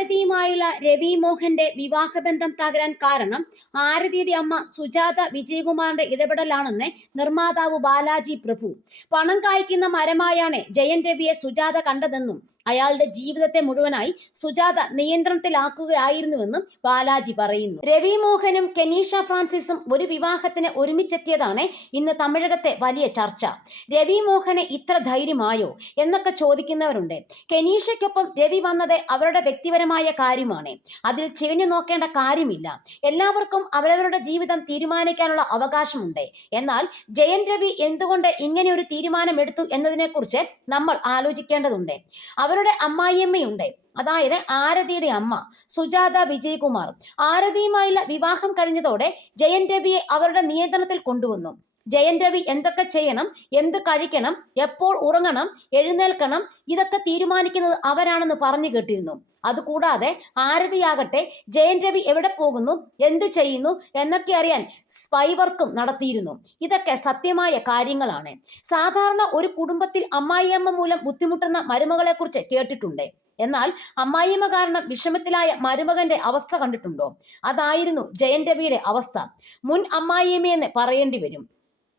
ആരതിയുമായുള്ള രവി മോഹന്റെ വിവാഹബന്ധം തകരാൻ കാരണം ആരതിയുടെ അമ്മ സുജാത വിജയകുമാറിന്റെ ഇടപെടലാണെന്ന് നിർമ്മാതാവ് ബാലാജി പ്രഭു. പണം കായ്ക്കുന്ന മരമായാണ് ജയൻ രവിയെ സുജാത കണ്ടതെന്നും അയാളുടെ ജീവിതത്തെ മുഴുവനായി സുജാത നിയന്ത്രണത്തിലാക്കുകയായിരുന്നുവെന്നും ബാലാജി പറയുന്നു. രവി മോഹനും കെനീഷ ഫ്രാൻസിസും ഒരു വിവാഹത്തിന് ഒരുമിച്ചെത്തിയതാണ് ഇന്ന് തമിഴകത്തെ വലിയ ചർച്ച. രവി മോഹന് ഇത്ര ധൈര്യമായോ എന്നൊക്കെ ചോദിക്കുന്നവരുണ്ട്. കെനീഷയ്ക്കൊപ്പം രവി വന്നത് അവരുടെ വ്യക്തിപരമായ കാര്യമാണ്. അതിൽ ചികഞ്ഞു നോക്കേണ്ട കാര്യമില്ല. എല്ലാവർക്കും അവരവരുടെ ജീവിതം തീരുമാനിക്കാനുള്ള അവകാശമുണ്ട്. എന്നാൽ ജയൻ രവി എന്തുകൊണ്ട് ഇങ്ങനെ ഒരു തീരുമാനമെടുത്തു എന്നതിനെക്കുറിച്ച് നമ്മൾ ആലോചിക്കേണ്ടതുണ്ട്. അവരുടെ അമ്മായിയമ്മയുണ്ട്, അതായത് ആരതിയുടെ അമ്മ സുജാത വിജയകുമാർ. ആരതിയുമായുള്ള വിവാഹം കഴിഞ്ഞതോടെ ജയൻ രവിയെ അവരുടെ നിയന്ത്രണത്തിൽ കൊണ്ടുവന്നു. ജയൻ രവി എന്തൊക്കെ ചെയ്യണം, എന്ത് കഴിക്കണം, എപ്പോൾ ഉറങ്ങണം, എഴുന്നേൽക്കണം, ഇതൊക്കെ തീരുമാനിക്കുന്നത് അവരാണെന്ന് പറഞ്ഞു കേട്ടിരുന്നു. അതുകൂടാതെ ആരതിയാകട്ടെ ജയൻ രവി എവിടെ പോകുന്നു, എന്ത് ചെയ്യുന്നു എന്നൊക്കെ അറിയാൻ സ്പൈ വർക്കും നടത്തിയിരുന്നു. ഇതൊക്കെ സത്യമായ കാര്യങ്ങളാണ്. സാധാരണ ഒരു കുടുംബത്തിൽ അമ്മായിയമ്മ മൂലം ബുദ്ധിമുട്ടുന്ന മരുമകളെ കുറിച്ച് കേട്ടിട്ടുണ്ട്. എന്നാൽ അമ്മായിയമ്മ കാരണം വിഷമത്തിലായ മരുമകന്റെ അവസ്ഥ കണ്ടിട്ടുണ്ടോ? അതായിരുന്നു ജയൻ രവിയുടെ അവസ്ഥ. മുൻ അമ്മായിയമ്മയെന്ന് പറയേണ്ടി വരും.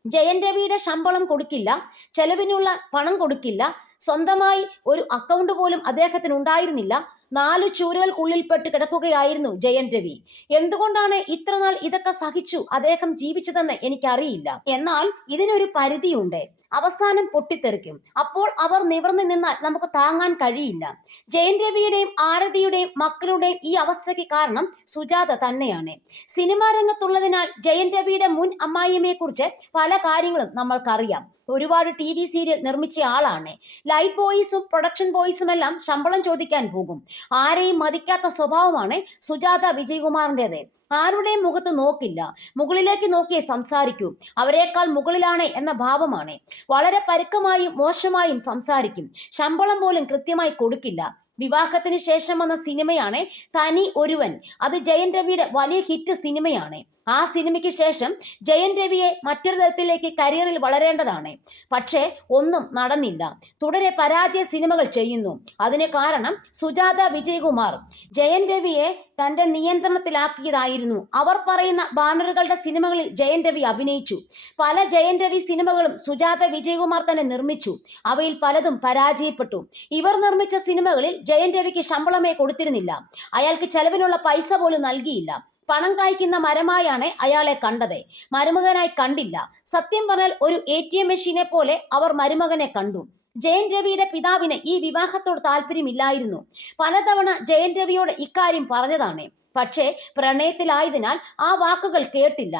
ജയൻ രവിയുടെ ശമ്പളം കൊടുക്കില്ല, ചെലവിനുള്ള പണം കൊടുക്കില്ല, സ്വന്തമായി ഒരു അക്കൗണ്ട് പോലും അദ്ദേഹത്തിന് ഉണ്ടായിരുന്നില്ല. 4 ചൂരുകൾക്കുള്ളിൽപ്പെട്ട് കിടക്കുകയായിരുന്നു ജയൻ രവി. എന്തുകൊണ്ടാണ് ഇത്രനാൾ ഇതൊക്കെ സഹിച്ചു അദ്ദേഹം ജീവിച്ചതെന്ന് എനിക്കറിയില്ല. എന്നാൽ ഇതിനൊരു പരിധിയുണ്ട്. അവസാനം പൊട്ടിത്തെറിക്കും. അപ്പോൾ അവർ നിവർന്നു നിന്നാൽ നമുക്ക് താങ്ങാൻ കഴിയില്ല. ജയൻ രവിയുടെയും ആരതിയുടെയും മക്കളുടെയും ഈ അവസ്ഥയ്ക്ക് കാരണം സുജാത തന്നെയാണ്. സിനിമാ രംഗത്തുള്ളതിനാൽ ജയൻ രവിയുടെ മുൻ അമ്മായിയമ്മയെ കുറിച്ച് പല കാര്യങ്ങളും നമ്മൾക്കറിയാം. ഒരുപാട് TV സീരിയൽ നിർമ്മിച്ച ആളാണ്. ലൈറ്റ് ബോയ്സും പ്രൊഡക്ഷൻ ബോയ്സും എല്ലാം ശമ്പളം ചോദിക്കാൻ പോകും. ആരെയും മതിക്കാത്ത സ്വഭാവമാണ് സുജാത വിജയകുമാറിൻ്റെത്. ആരുടെയും മുഖത്ത് നോക്കില്ല, മുകളിലേക്ക് നോക്കിയേ സംസാരിക്കൂ. അവരെക്കാൾ മുകളിലാണ് എന്ന ഭാവമാണ്. വളരെ പരുക്കമായും മോശമായും സംസാരിക്കും. ശമ്പളം പോലും കൃത്യമായി കൊടുക്കില്ല. വിവാഹത്തിന് ശേഷം വന്ന സിനിമയാണ് തനി ഒരുവൻ. അത് ജയൻ രവിയുടെ വലിയ ഹിറ്റ് സിനിമയാണ്. ആ സിനിമയ്ക്ക് ശേഷം ജയൻ രവിയെ മറ്റൊരു തരത്തിലേക്ക് കരിയറിൽ വളരേണ്ടതാണ്. പക്ഷേ ഒന്നും നടന്നില്ല. തുടരെ പരാജയ സിനിമകൾ ചെയ്യുന്നു. അതിന് കാരണം സുജാത വിജയകുമാർ ജയൻ രവിയെ തന്റെ നിയന്ത്രണത്തിലാക്കിയതായിരുന്നു. അവർ പറയുന്ന ബാനറുകളുടെ സിനിമകളിൽ ജയൻ രവി അഭിനയിച്ചു. പല ജയൻ രവി സിനിമകളും സുജാത വിജയകുമാർ തന്നെ നിർമ്മിച്ചു. അവയിൽ പലതും പരാജയപ്പെട്ടു. ഇവർ നിർമ്മിച്ച സിനിമകളിൽ ജയൻ രവിക്ക് ശമ്പളമേ കൊടുത്തിരുന്നില്ല. അയാൾക്ക് ചെലവിനുള്ള പൈസ പോലും നൽകിയില്ല. പണം കായ്ക്കുന്ന മരമായാണ് അയാളെ കണ്ടത്, മരുമകനായി കണ്ടില്ല. സത്യം പറഞ്ഞാൽ ഒരു ATM മെഷീനെ പോലെ അവർ മരുമകനെ കണ്ടു. ജയൻ രവിയുടെ പിതാവിന് ഈ വിവാഹത്തോട് താല്പര്യമില്ലായിരുന്നു. പലതവണ ജയൻ രവിയോട് ഇക്കാര്യം പറഞ്ഞതാണ്. പക്ഷേ പ്രണയത്തിലായതിനാൽ ആ വാക്കുകൾ കേട്ടില്ല.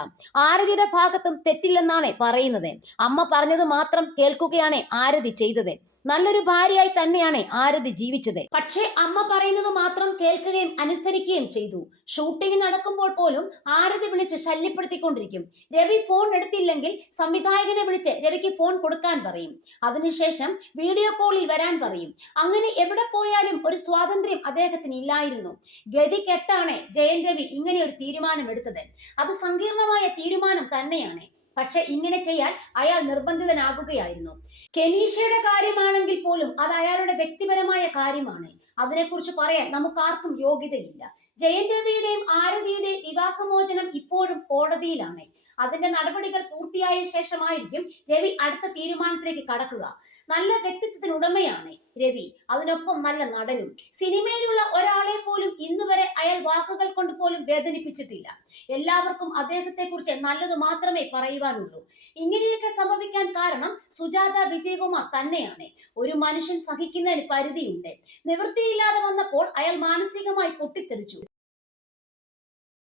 ആരതിയുടെ ഭാഗത്തും തെറ്റില്ലെന്നാണ് പറയുന്നത്. അമ്മ പറഞ്ഞതു മാത്രം കേൾക്കുകയാണ് ആരതി ചെയ്തത്. നല്ലൊരു ഭാര്യയായി തന്നെയാണ് ആരതി ജീവിച്ചത്. പക്ഷേ അമ്മ പറയുന്നത് മാത്രം കേൾക്കുകയും അനുസരിക്കുകയും ചെയ്തു. ഷൂട്ടിംഗ് നടക്കുമ്പോൾ പോലും ആരതി വിളിച്ച് ശല്യപ്പെടുത്തിക്കൊണ്ടിരിക്കും. രവി ഫോൺ എടുത്തില്ലെങ്കിൽ സംവിധായകനെ വിളിച്ച് രവിക്ക് ഫോൺ കൊടുക്കാൻ പറയും. അതിനുശേഷം വീഡിയോ കോളിൽ വരാൻ പറയും. അങ്ങനെ എവിടെ പോയാലും ഒരു സ്വാതന്ത്ര്യം അദ്ദേഹത്തിന് ഇല്ലായിരുന്നു. ഗതി കെട്ടാണ് ജയൻ രവി ഇങ്ങനെ ഒരു തീരുമാനം എടുത്തത്. അത് സങ്കീർണമായ തീരുമാനം തന്നെയാണ്. പക്ഷെ ഇങ്ങനെ ചെയ്യാൻ അയാൾ നിർബന്ധിതനാകുകയായിരുന്നു. കെനീഷയുടെ കാര്യമാണെങ്കിൽ പോലും അത് അയാളുടെ വ്യക്തിപരമായ കാര്യമാണ്. അതിനെക്കുറിച്ച് പറയാൻ നമുക്കാർക്കും യോഗ്യതയില്ല. ജയൻ രവിയുടെയും ആരതിയുടെയും വിവാഹമോചനം ഇപ്പോഴും കോടതിയിലാണ്. അതിന്റെ നടപടികൾ പൂർത്തിയായ ശേഷമായിരിക്കും രവി അടുത്ത തീരുമാനത്തിലേക്ക് കടക്കുക. നല്ല വ്യക്തിത്വത്തിനുടമയാണ് രവി, അതിനൊപ്പം നല്ല നടനും. സിനിമയിലുള്ള ഒരാളെ പോലും ഇന്നുവരെ അയാൾ വാക്കുകൾ കൊണ്ട് പോലും വേദനിപ്പിച്ചിട്ടില്ല. എല്ലാവർക്കും അദ്ദേഹത്തെ കുറിച്ച് നല്ലത് മാത്രമേ പറയുവാനുള്ളൂ. ഇങ്ങനെയൊക്കെ സംഭവിക്കാൻ കാരണം സുജാത വിജയകുമാർ തന്നെയാണ്. ഒരു മനുഷ്യൻ സഹിക്കുന്നതിന് പരിധിയുണ്ട്. നിവൃത്തിയില്ലാതെ വന്നപ്പോൾ അയാൾ മാനസികമായി പൊട്ടിത്തെറിച്ചു.